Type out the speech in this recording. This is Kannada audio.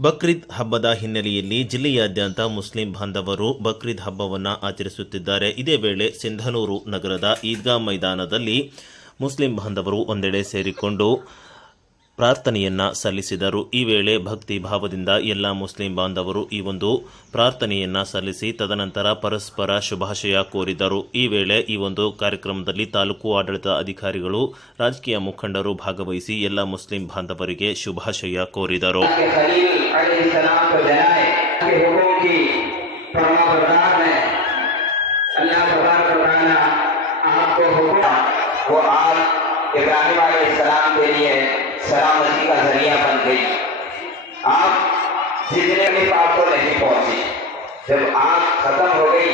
ಬಕ್ರೀದ್ ಹಬ್ಬದ ಹಿನ್ನೆಲೆಯಲ್ಲಿ ಜಿಲ್ಲೆಯಾದ್ಯಂತ ಮುಸ್ಲಿಂ ಬಾಂಧವರು ಬಕ್ರೀದ್ ಹಬ್ಬವನ್ನು ಆಚರಿಸುತ್ತಿದ್ದಾರೆ. ಇದೇ ವೇಳೆ ಸಿಂಧನೂರು ನಗರದ ಈದ್ಗಾ ಮೈದಾನದಲ್ಲಿ ಮುಸ್ಲಿಂ ಬಾಂಧವರು ಒಂದೆಡೆ ಸೇರಿಕೊಂಡು ಪ್ರಾರ್ಥನೆಯನ್ನ ಸಲ್ಲಿಸಿದರು ಈ ವೇಳೆ ಭಕ್ತಿ ಭಾವದಿಂದ ಎಲ್ಲ ಮುಸ್ಲಿಂ ಬಾಂಧವರು ಈ ಒಂದು ಪ್ರಾರ್ಥನೆಯನ್ನ ಸಲ್ಲಿಸಿ ತದನಂತರ ಪರಸ್ಪರ ಶುಭಾಶಯ ಕೋರಿದರು ಈ ವೇಳೆ ಈ ಒಂದು ಕಾರ್ಯಕ್ರಮದಲ್ಲಿ ತಾಲೂಕು ಆಡಳಿತ ಅಧಿಕಾರಿಗಳು ರಾಜಕೀಯ ಮುಖಂಡರು ಭಾಗವಹಿಸಿ ಎಲ್ಲ ಮುಸ್ಲಿಂ ಬಾಂಧವರಿಗೆ ಶುಭಾಶಯ ಕೋರಿದರು के खलील अलैहिस्सलाम को जलाए के हुक्म की फरमा बरदार है अल्लाह तबारक व तआला आपको हुक्म वो आग इब्राहिम अलैहिस्सलाम के लिए सलामती का ज़रिया बन गई। आप जितने भी आपको नहीं पहुँची, जब आग खत्म हो गई